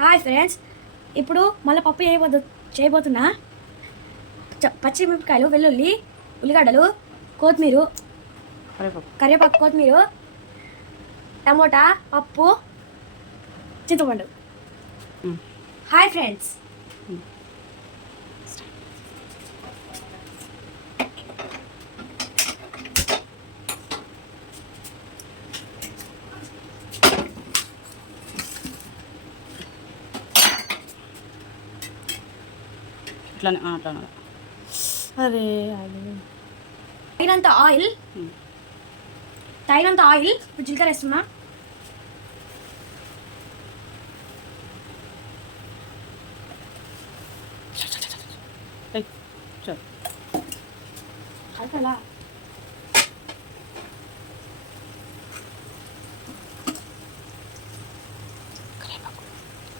Hi friends, ఇప్పుడు మళ్ళీ పప్పు చేయబోతున్నా. పచ్చిమిరపకాయలు, వెల్లుల్లి, ఉల్లిగడ్డలు, కొత్తిమీర, కరివేపాకు, కొత్తిమీర, టమోటా, పప్పు, చింతపండు. హాయ్ ఫ్రెండ్స్, అట్లానే అట్లానే అరే తగినంత ఆయిల్ ఇప్పుడు జీలకర్ర వేస్తున్నా. అలా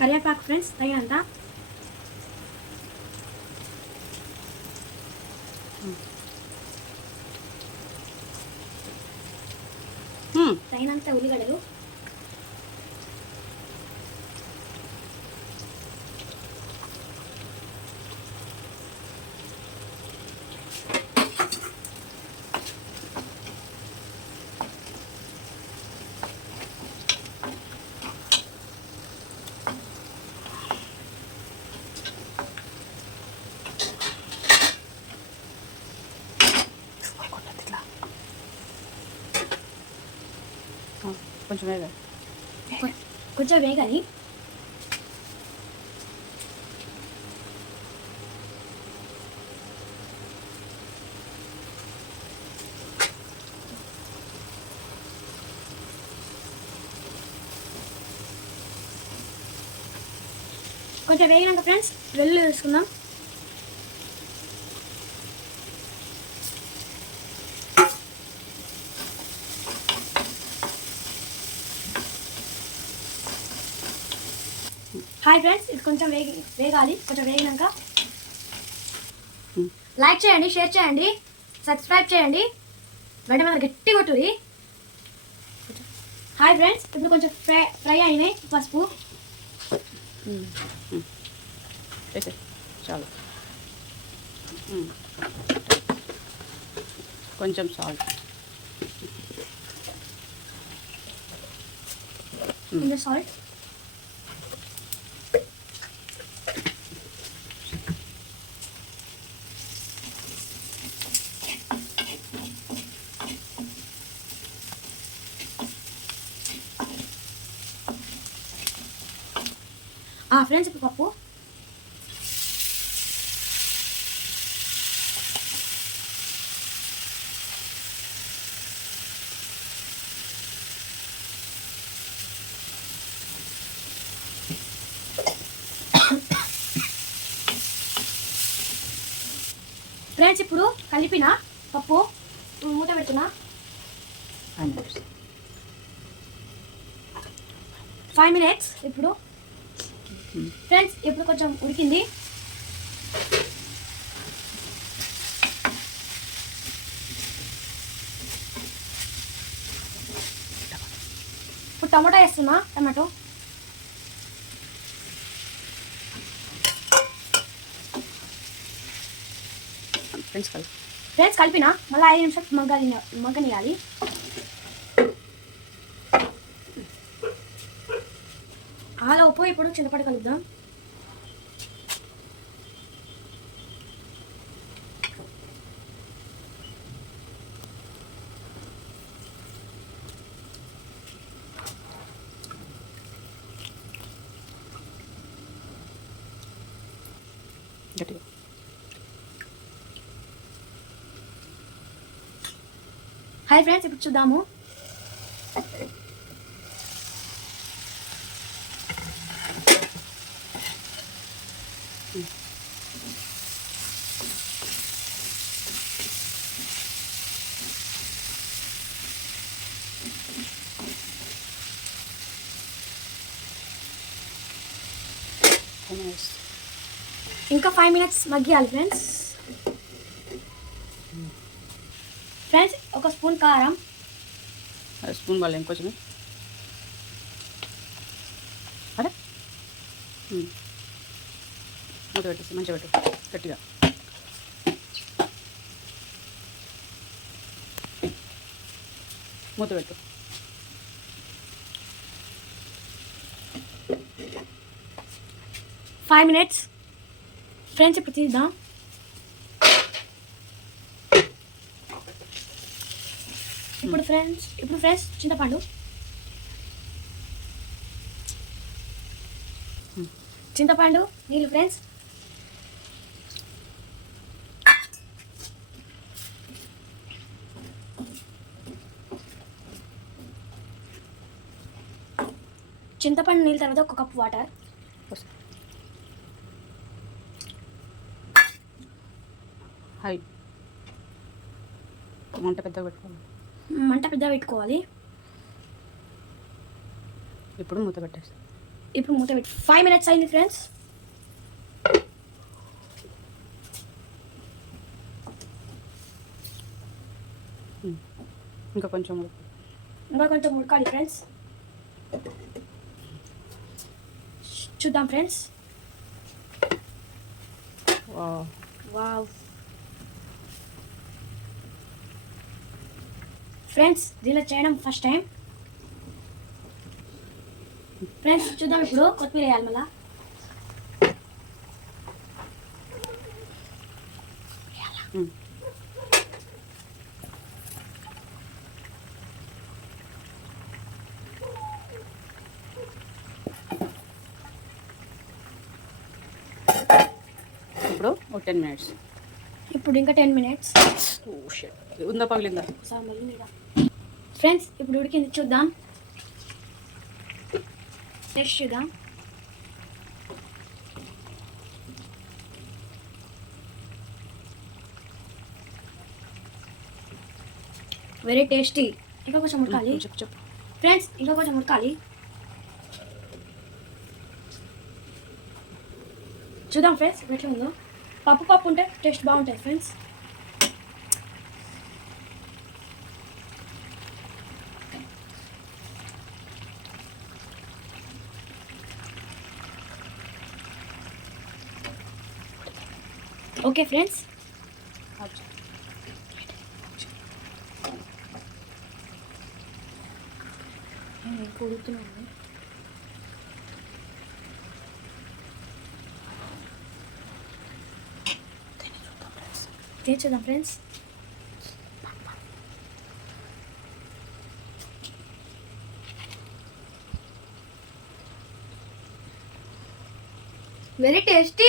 కరివేపాకు ఫ్రెండ్స్ తగినంత. తగినంత ఉల్లిగడ్డలు, కొంచెం వేగాలి. కొంచెం వేగాలి. కొంచెం వేగినాక ఫ్రెండ్స్ వెల్లుల్లి వేసుకుందాం. హాయ్ ఫ్రెండ్స్, ఇది కొంచెం వేగాలి. కొంచెం వేగినాక లైక్ చేయండి, షేర్ చేయండి, సబ్స్క్రైబ్ చేయండి, వెంట మన గట్టి కొట్టుది. హాయ్ ఫ్రెండ్స్, ఇప్పుడు కొంచెం ఫ్రై అయినాయి. పసుపు చాలు, కొంచెం సాల్ట్, కొంచెం సాల్ట్, ఫ్రెండ్స్ ఇప్పుడు పప్పు. ఫ్రెండ్స్ ఇప్పుడు కలిపిన పప్పు మూత పెడుతున్నా. 5 minutes. ఇప్పుడు ఫ్రెండ్స్ ఇప్పుడు కొంచెం ఉడికింది. ఇప్పుడు టమాటో వేస్తున్నా. టమాటో ఫ్రెండ్స్ కలిపిన మళ్ళీ 5 నిమిషాలు మగ్గనియాలి. అలా ఉప్పు. ఇప్పుడు చింతపండు కలుపుదాం. హాయ్ ఫ్రెండ్స్, ఇప్పుడు చూద్దాము. ఇంకా 5 minutes మగ్గియాలి ఫ్రెండ్స్. ఫ్రెండ్స్ ఒక స్పూన్ కారం, స్పూన్ వాళ్ళు ఇంకొంచెం. అరే మూత పెట్టేసి మంచిగా పెట్టు గట్టిగా. మూత పెట్టు. 5 minutes ఫ్రెండ్స్. ఇప్పుడు తీద్దాం. ఇప్పుడు ఫ్రెండ్స్ చింతపండు నీళ్ళు ఫ్రెండ్స్. చింతపండు నీళ్ళ తర్వాత 1 కప్ వాటర్. హై మంట పెద్దగా పెట్టుకోవాలి. ఇప్పుడు మూత పెట్టేసి. ఇప్పుడు మూత పెట్టి 5 minutes అయింది ఫ్రెండ్స్. ఇంకా కొంచెం ఉడకాలి ఫ్రెండ్స్. చూద్దాం ఫ్రెండ్స్. వావ్ ఫ్రెండ్స్, దీనిలో చేయడం ఫస్ట్ టైం ఫ్రెండ్స్. చూద్దాం. ఇప్పుడు కొత్తిమీర వేయాలి మళ్ళా. ఇప్పుడు ఒక 10 minutes. ఇప్పుడు ఇంకా 10 minutes. ఉందా పగిలిందా? ఫ్రెండ్స్ ఇప్పుడు ఉడికింది. చూద్దాం. టేస్ట్ చూద్దాం. Very tasty. ఇంకా కొంచెం ఉడకాలి చెప్పు. ఫ్రెండ్స్, ఇంకా కొంచెం ఉడకాలి. చూద్దాం ఫ్రెండ్స్ ఎట్లా ఉందో. పప్పు ఉంటే టేస్ట్ బాగుంటుంది ఫ్రెండ్స్. Okay friends. చూద్దాం ఫ్రెండ్స్. Very tasty.